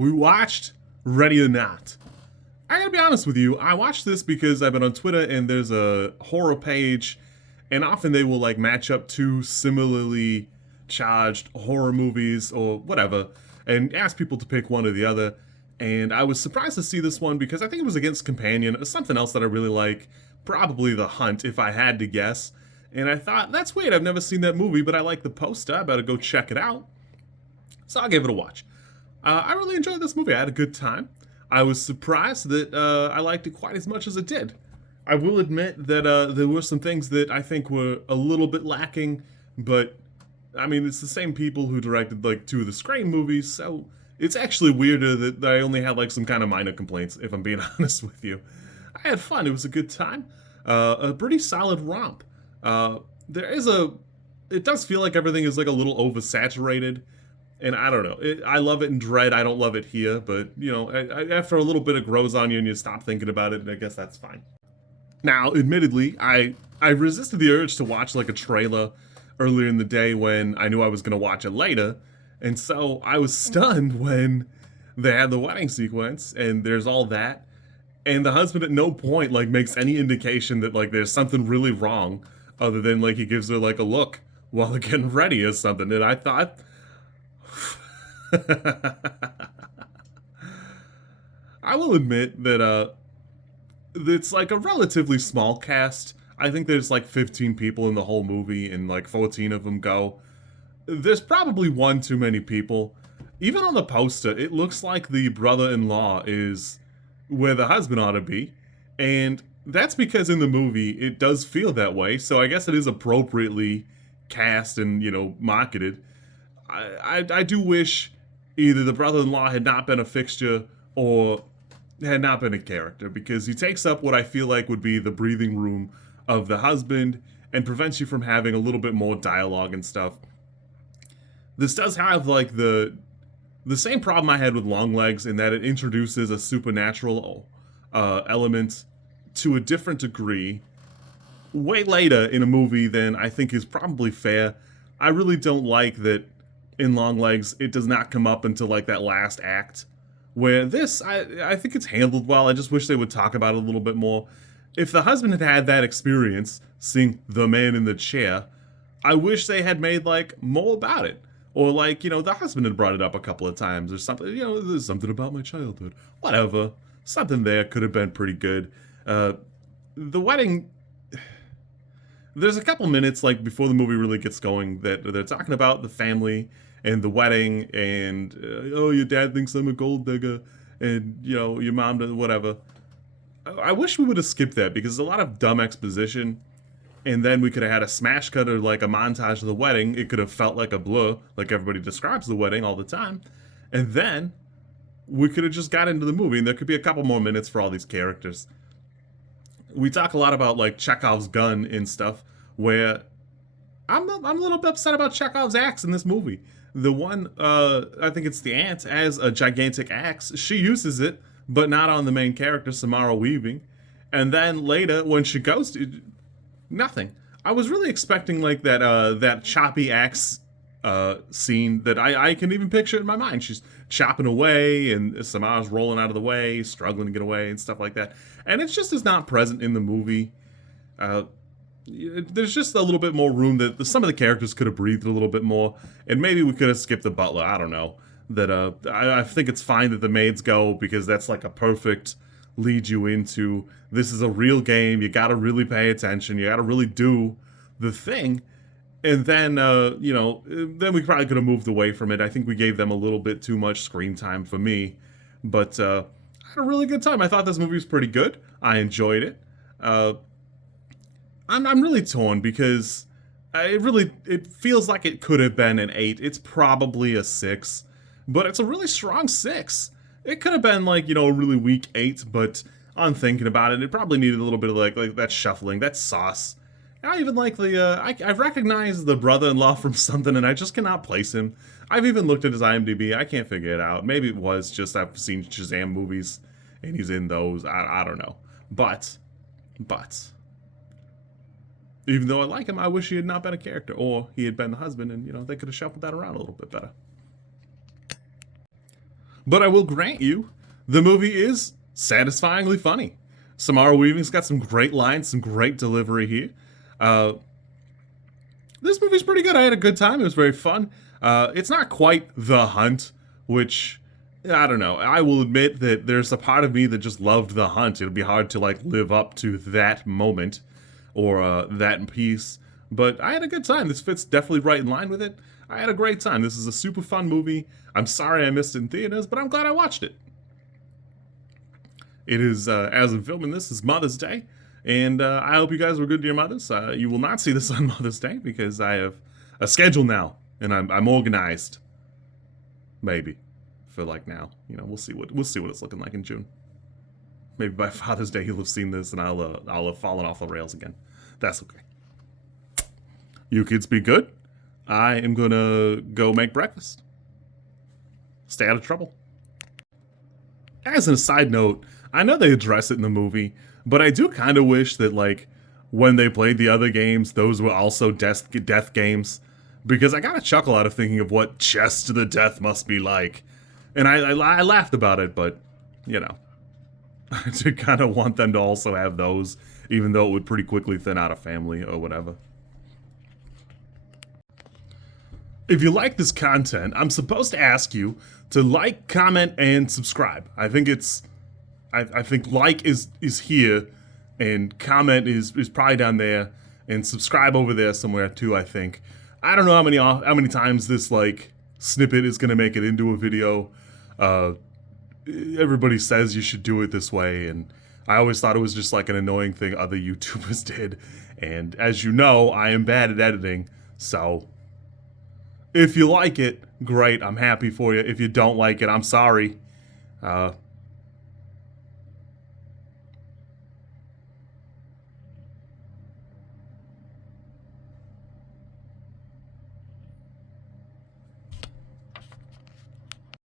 we watched Ready or Not. I gotta be honest with you, I watched this because I've been on Twitter and there's a horror page, and often they will like match up two similarly charged horror movies or whatever, and ask people to pick one or the other. And I was surprised to see this one because I think it was against Companion, or something else that I really like, probably The Hunt if I had to guess. And I thought, that's weird, I've never seen that movie, but I like the poster, I better go check it out. So I gave it a watch. I really enjoyed this movie. I had a good time. I was surprised that I liked it quite as much as it did. I will admit that there were some things that I think were a little bit lacking, but I mean, it's the same people who directed like two of the Scream movies, so it's actually weirder that I only had like some kind of minor complaints, if I'm being honest with you. I had fun. It was a good time. A pretty solid romp. There is a. It does feel like everything is like a little oversaturated, and I don't know. I love it in Dread. I don't love it here, but you know, after a little bit it grows on you and you stop thinking about it, and I guess that's fine. Now, admittedly, I resisted the urge to watch like a trailer earlier in the day when I knew I was going to watch it later, and so I was stunned when they had the wedding sequence and there's all that, and the husband at no point like makes any indication that like there's something really wrong, other than like he gives her like a look while they're getting ready or something, and I thought. I will admit that it's like a relatively small cast. I think there's like 15 people in the whole movie and like 14 of them go. There's probably one too many people. Even on the poster, it looks like the brother-in-law is where the husband ought to be. And that's because in the movie, it does feel that way. So I guess it is appropriately cast and, you know, marketed. I do wish either the brother-in-law had not been a fixture or had not been a character, because he takes up what I feel like would be the breathing room of the husband and prevents you from having a little bit more dialogue and stuff. This does have like the same problem I had with Longlegs, in that it introduces a supernatural element to a different degree way later in a movie than I think is probably fair. I really don't like that in Longlegs it does not come up until like that last act, where this, I think it's handled well. I just wish they would talk about it a little bit more. If the husband had had that experience, seeing the man in the chair, I wish they had made like more about it. Or like, you know, the husband had brought it up a couple of times or something. You know, there's something about my childhood. Whatever. Something there could have been pretty good. The wedding, there's a couple minutes like before the movie really gets going that they're talking about the family and the wedding, and oh, your dad thinks I'm a gold digger, and you know, your mom does whatever. I wish we would have skipped that, because there's a lot of dumb exposition, and then we could have had a smash cut or like a montage of the wedding. It could have felt like a blur, like everybody describes the wedding all the time, and then we could have just got into the movie, and there could be a couple more minutes for all these characters. We talk a lot about like Chekhov's gun and stuff, where I'm a little bit upset about Chekhov's axe in this movie. The one, I think it's the aunt, as a gigantic axe. She uses it, but not on the main character, Samara Weaving. And then later, when she goes to, nothing. I was really expecting like that choppy axe scene that I can even picture it in my mind. She's chopping away, and Samara's rolling out of the way, struggling to get away, and stuff like that. And it just is not present in the movie. There's just a little bit more room that some of the characters could have breathed a little bit more, and maybe we could have skipped the butler. I don't know. That I think it's fine that the maids go, because that's like a perfect lead you into, this is a real game. You got to really pay attention. You got to really do the thing. And then you know, then we probably could have moved away from it. I think we gave them a little bit too much screen time for me, but I had a really good time. I thought this movie was pretty good. I enjoyed it. I'm really torn, because it feels like it could have been an 8. It's probably a 6, but it's a really strong 6. It could have been like, you know, a really weak 8, but on thinking about it, it probably needed a little bit of like that shuffling, that sauce. I even like I recognize the brother-in-law from something, and I just cannot place him. I've even looked at his IMDb. I can't figure it out. Maybe it was just I've seen Shazam movies, and he's in those. I don't know. But even though I like him, I wish he had not been a character, or he had been the husband, and you know, they could have shuffled that around a little bit better. But I will grant you, the movie is satisfyingly funny. Samara Weaving's got some great lines, some great delivery here. Uh, this movie's pretty good. I had a good time. It was very fun. It's not quite The Hunt, which, I don't know. I will admit that there's a part of me that just loved The Hunt. It would be hard to like live up to that moment or that piece. But I had a good time. This fits definitely right in line with it. I had a great time. This is a super fun movie. I'm sorry I missed it in theaters, but I'm glad I watched it. It is, as I'm filming this, is Mother's Day, and I hope you guys were good to your mothers. You will not see this on Mother's Day because I have a schedule now, and I'm organized. Maybe for like now, you know, we'll see what it's looking like in June. Maybe by Father's Day you'll have seen this, and I'll have fallen off the rails again. That's okay. You kids be good. I am gonna go make breakfast. Stay out of trouble. As a side note, I know they address it in the movie, but I do kind of wish that, like, when they played the other games, those were also death games. Because I got a chuckle out of thinking of what chess to the death must be like. And I laughed about it, but, you know. I do kind of want them to also have those, even though it would pretty quickly thin out a family or whatever. If you like this content, I'm supposed to ask you to like, comment, and subscribe. I think like is here, and comment is probably down there, and subscribe over there somewhere too. I think. I don't know how many times this like snippet is gonna make it into a video. Everybody says you should do it this way, and I always thought it was just like an annoying thing other YouTubers did. And as you know, I am bad at editing, so. If you like it, great, I'm happy for you. If you don't like it, I'm sorry.